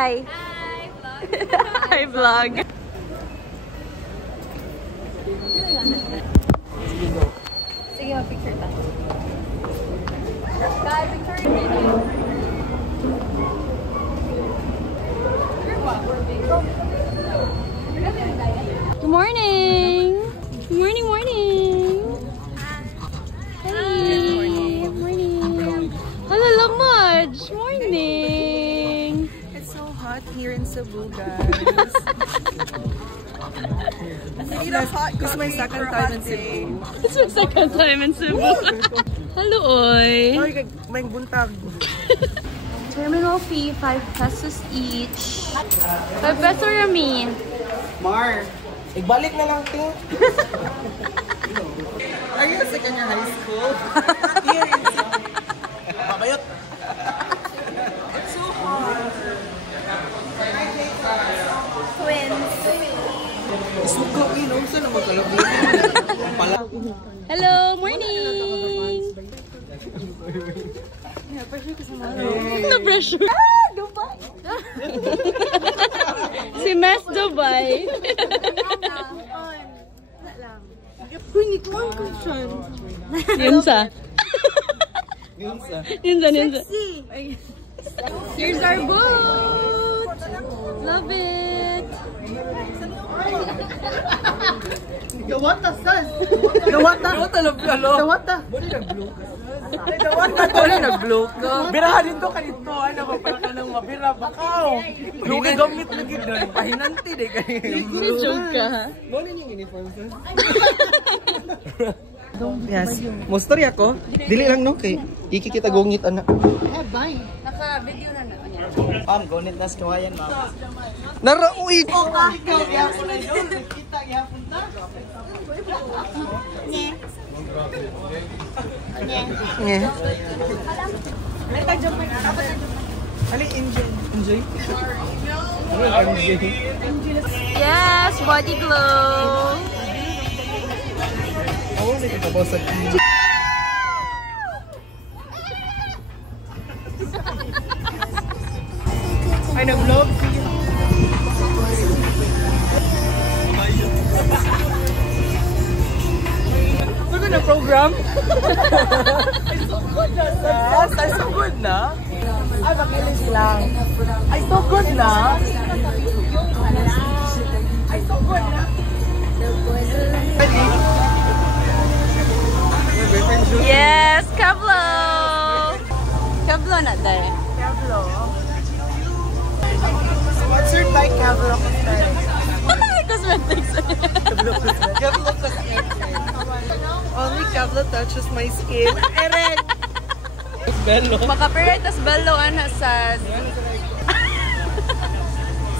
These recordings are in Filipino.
hi. Hi, vlog. Hi, vlog. Sige, go. Sige, mag-picture tayo. Guys, picture video. Good morning. Good morning, morning. Hey. Good morning. Hello, Lamaj. Morning. It's so hot here in Cebu, guys. It's my second time in Cebu. It's my second time in Cebu. Hello, Oy. Ay, may buntag. Terminal fee, 5 pesos each. 5 pesos, Rami. Mar, igbalik na lang ito. Are you sa kanya high school? Here in Cebu. Pabayot. It's so hot. Twins. Isuko, inom sa naman kalabing. Hello, morning. No pressure. Dubai. Si Mes Dubai. Uy, hindi ko ang question. Yunsa. Yunsa. Yunsa. Here's our boat. Love it. Dawata, sas. Dawata. Dawata lang palo. Dawata. Bali nag-blow ka. Dawata ko na nag-blow ka. Birahan dito ka dito. Ano ba para ka nang mabira? Bakaw. Lugi gamit na gito. Pahinanti de kayo. Joke ka, ha? Bali yung uniform, sas. Yes. Mostori ako. Dili lang no kay iki kita gungit anak. Naka-video na na. Gonit nas kawayan ma. Narauy ko ka. Kita gyapon ta. Nye. Ali enjoy. Enjoy. Yes, body glow. Ako na ikabasag. Ay, nag-vlog siya. We're gonna program. Ay, so good na, sis. Ay, so good na. Ay, makilis lang. Ay, so good na. Ay, so good na. Yes, Kablo. Kablo na there. Kevlo. Sponsored by Kevlo Cosmetics. Cosmetics. Kevlo Cosmetics. Only Kevlo touches my skin. Eren! Bello. Makaperetas bello ana sa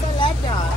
Salada.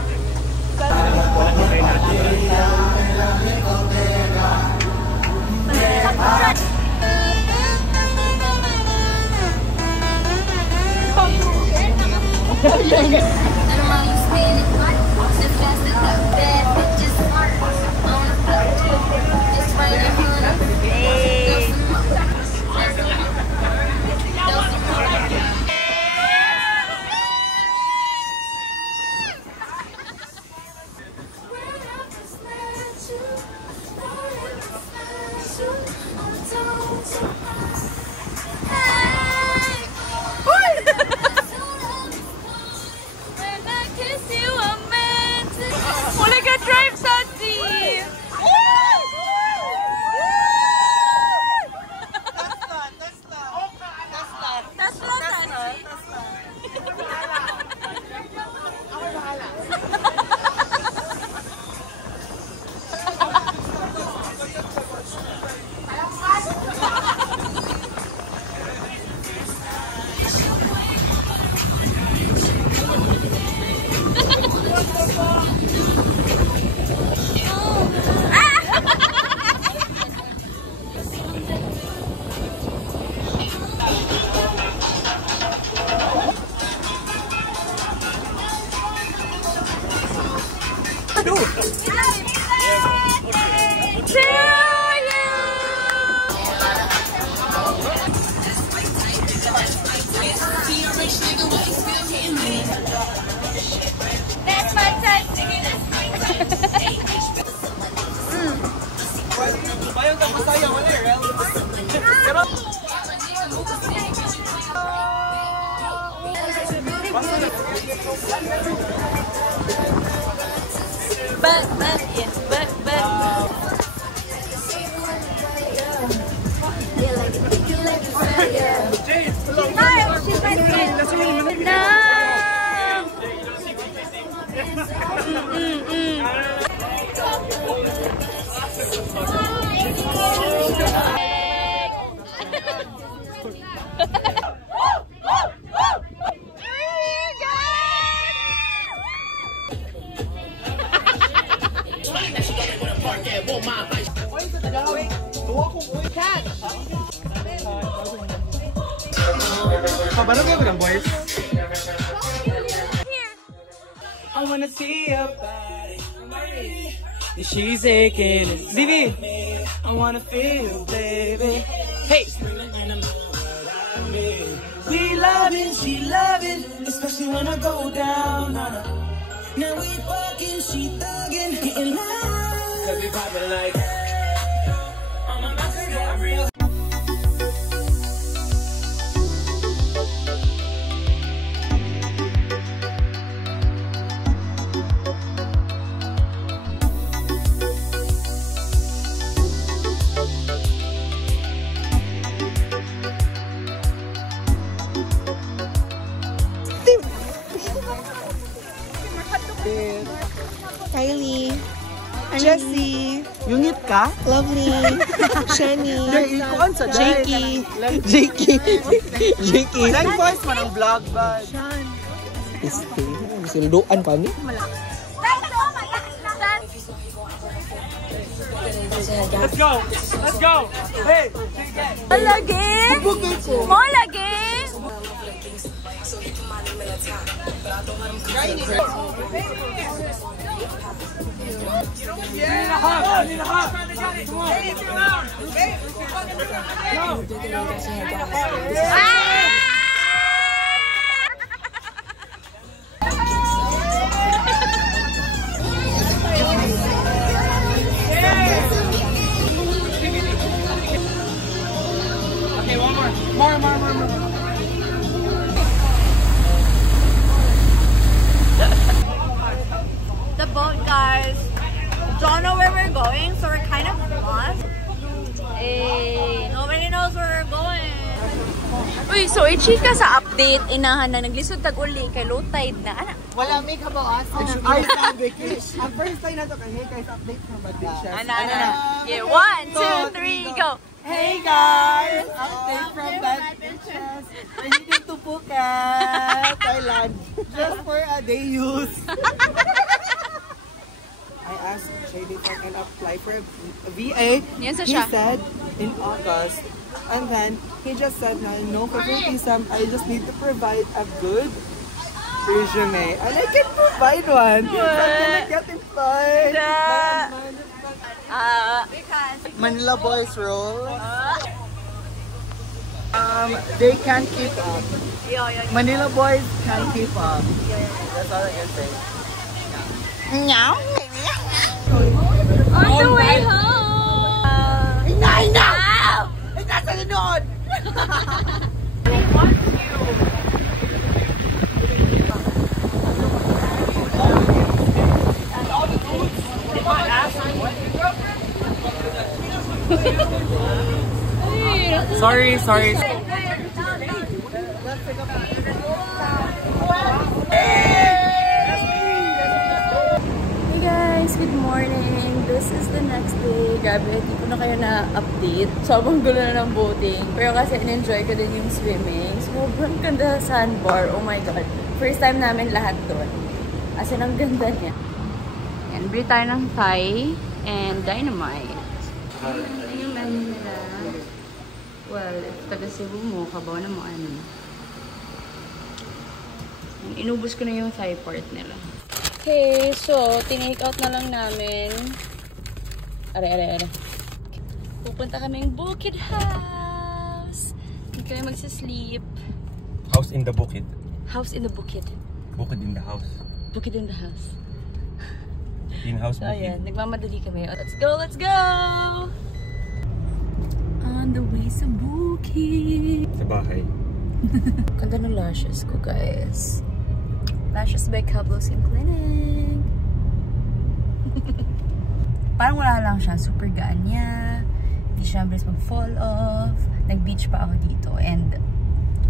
But, yes, but. Hi, she's my friend. Paano kayo ng boys? I wanna see your body. She's aching. Vivi, I wanna feel, baby. Hey. We loving, she loving, especially when I go down on her. Now we fucking, she thugging, getting loud. Cause we poppin' like. Kylie. Jessie. Yungit ka? Lovely. Shani. Jakey. Jakey. Like voice man ang vlog ba? Silduan kami. Let's go. Let's go. Hey. Malagi! Malagi! Okay, one more. More. The boat, guys. Don't know where we're going, so we're kind of lost. Hey, nobody knows where we're going. Uy, so i-chika sa update. Inahan na naglisod tag-uli kay low tide na. Ana? Wala may kabawas. Ay, sabi ko. Ang first time na to kay hey guys, update from Badisha. Ana. Yeah, 1, 2, 3, go! Hey guys! Update from Bad Bitches. I needed to Phuket, Thailand, just for a day use. I asked Shady if I can apply for a VA. Yan sa He siya. said in August. And then he just said na no favoritism. I just need to provide a good resume. And I can provide one. I'm gonna get employed. Manila boys roll. They can't keep up. Manila boys can't keep up. That's all I can say. Meow. On the way home! Ina! Ay, nasa linod! Sorry. Hey guys, good morning. This is the next day. Grabe, hindi ko na kayo na-update. Sobrang gulo na ng boating. Pero kasi in-enjoy ko din yung swimming. Sobrang ganda sa sandbar. Oh my God. First time namin lahat doon. As in, ang ganda niya. Yan, bili tayo ng Thai and Dynamite. Ito yung menu nila. Well, if taga Cebu mo, kabaw na mo ano. Inubos ko na yung Thai part nila. Okay, so, tinake out na lang namin. Are. Pupunta kaming Bukid House. Hindi kami magsasleep. House in the Bukid. House in the Bukid. Bukid in the house. Bukid in the house. In-house So, Bukid. ayan. Nagmamadali kami. Let's go! On the way sa Bukid. Sa bahay. Ganda ng lashes ko, guys. Lashes by Cablos in Clinic. Parang wala lang siya. Super gaan niya. Hindi siya mabilis mag-fall off. Nag-beach pa ako dito. And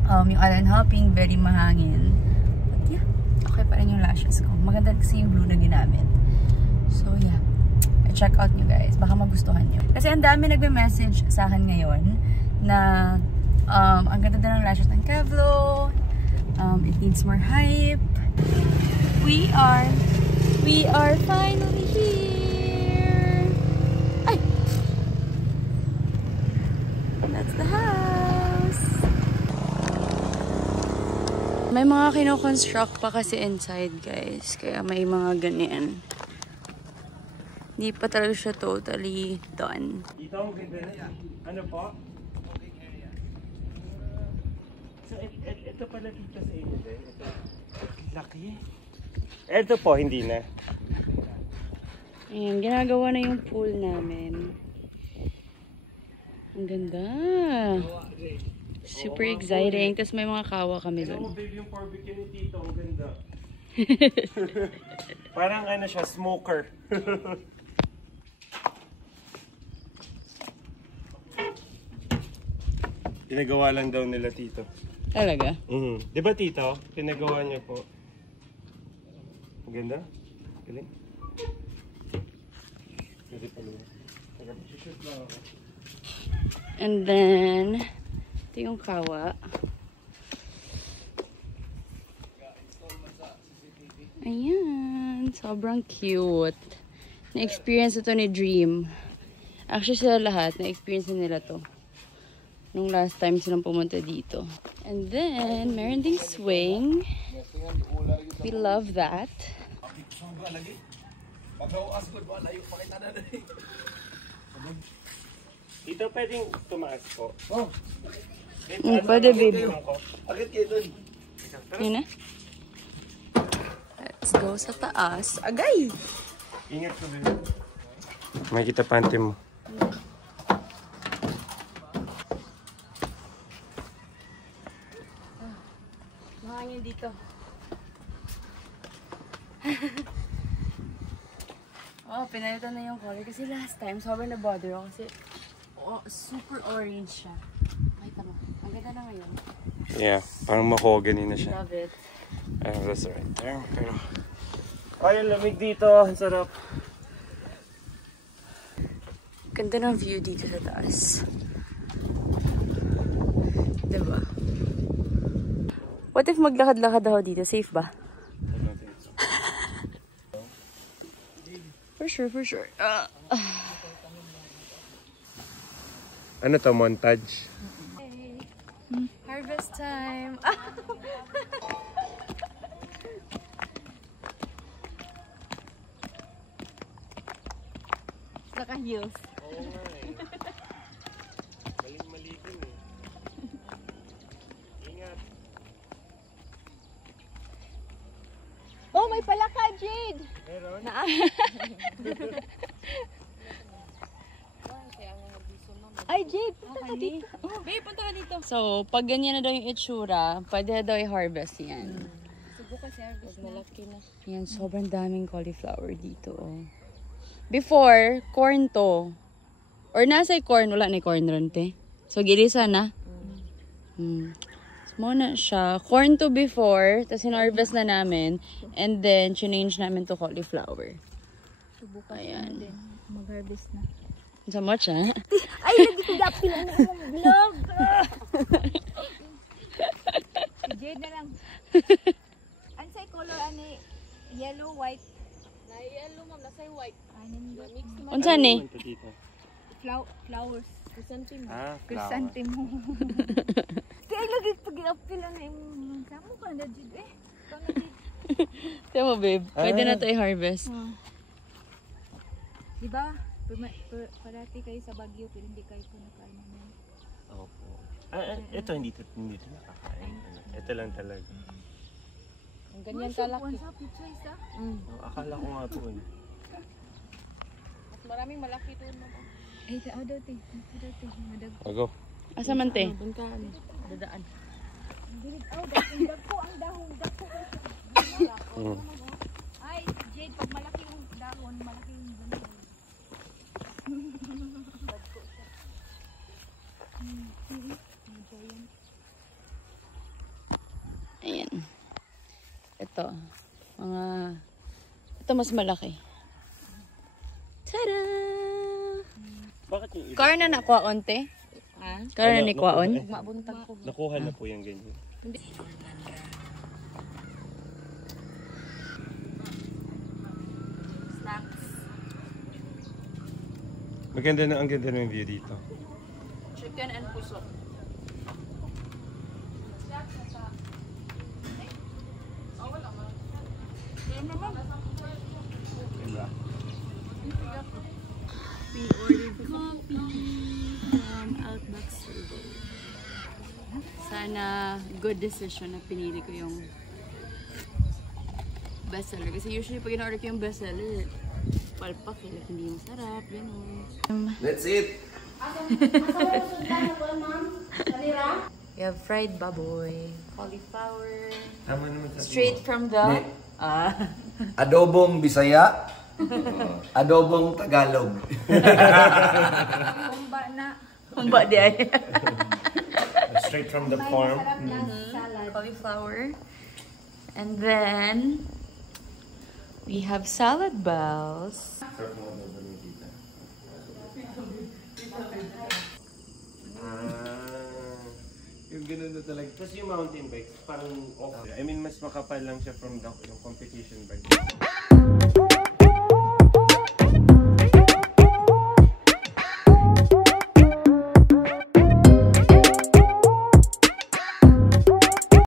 yung island hopping, very mahangin. But yeah, okay pa rin yung lashes ko. Maganda kasi yung blue na ginamit. So yeah, check out nyo guys. Baka magustuhan nyo. Kasi ang dami nagme-message sa akin ngayon na ang ganda ng lashes ng Kevlo. It needs more hype. We are finally here. Ay! That's the house. May mga kino-construct pa kasi inside guys. Kaya may mga ganyan. Hindi pa talaga siya totally done. Dito ang ganda na. Ano po? So, ito pala dito sa inyo din. Ito. Laki. Ito po, hindi na. Ayan, ginagawa na yung pool namin. Ang ganda. Super exciting. Tapos may mga kawa kami Alam mo, doon. babe, yung barbecue ni Tito, ang ganda. Parang ano siya, smoker. Pinagawa lang daw nila Tito. Talaga? Di ba Tito? Pinagawa niya po. Ang ganda. Galing. Pwede pa lang. Nag-shoot lang ako. And then, ito yung kawa. Ayan. Sobrang cute. Na-experience ito ni Dream. Actually sila lahat, na-experience na nila to. Nung last time silang pumunta dito. And then, meron ding swing. We love that. Tito, pwedeng tumaas po. Pwede, baby. Yun na. Let's go sa taas. Agay! Ingat ko din. Makikita pante mo. Mahangin dito. Oh, pinalitan na yung color. Kasi last time, sobrang na-bother ako kasi super orange siya. Makita mo. Ang ganda na ngayon. Yeah, parang mahogany na siya. Love it. That's right there. Pero, ay, ang lamig dito. Ang sarap. Ganda ng view dito sa taas. Diba? What if maglakad-lakad ako dito? Safe ba? For sure, for sure. Ano to, montage? Harvest time! Naka-heels. Oo nga eh. Maling-malitin eh. Ingat. Oh, may palaka, Jade! Meron? Ay, Jade, punta ka dito. Babe, punta ka dito. So, pag ganyan na daw yung itsura, pwede na daw i-harvest yan. Subukan si harvest na. Malaki na. Yan, sobrang daming cauliflower dito. Oh. Before, corn to. Or nasa corn, wala na corn ron, te. So, gilisa na. So, muna siya. Corn to before, tapos in-harvest na namin. And then, change namin to cauliflower. Subukan Ayan. din. Mag-harvest na. Sa mocha. Ay, nagtidapil na akong vlog! Si Jade na lang. Ansay color, ani? Yellow, white? Na yellow, ma'am. Nasa'y white. Anin do. Unsa ni? Ano dito? Flowers. Chrysanthemum. Ah, flower. Chrysanthemum. Kaya lagi pag-apil na yung samo ka na, Jade. Ikaw na, Jade. Tiyan mo, babe. Pwede na to i-harvest. Diba? Parati kayo sa Baguio, pero hindi kayo po nakain naman. Opo. Ito hindi ito nakakain. Ito lang talaga. Ang ganyan kalaki. Sa pizza isa? Akala ko nga ito eh. Mas maraming malaki doon mo. Ay, dati. Madag. Go. Asa man, te? Dadaan. Ang dako ang dahong dako. Ay, Jade, pag malaki yung dahon, malaki yung bunga. Ayan. Ito. Ito mas malaki. Tada! Bakit yung iba? Kaya na nakuha onte? Kaya na nakuha on? Nakuha na po yung ganyan. Maganda na, ang ganda ng view dito. Chicken and puso. Diba? We ordered coffee from Outback Survey. Sana good decision na pinili ko yung bestseller. Kasi usually pag in-order ko yung bestseller, palpak eh, like hindi masarap, gano'n. That's it. We have fried baboy, cauliflower, Tama naman sa straight from the... Adobong Bisaya. Adobong Tagalog. Kumba na. Humba di ay. Straight from the farm. Sarap na salad. Cauliflower. And then, we have salad balls. Yung ganun na talaga. Tapos yung mountain bikes, parang off. I mean, mas makapal lang siya from the yung competition bike.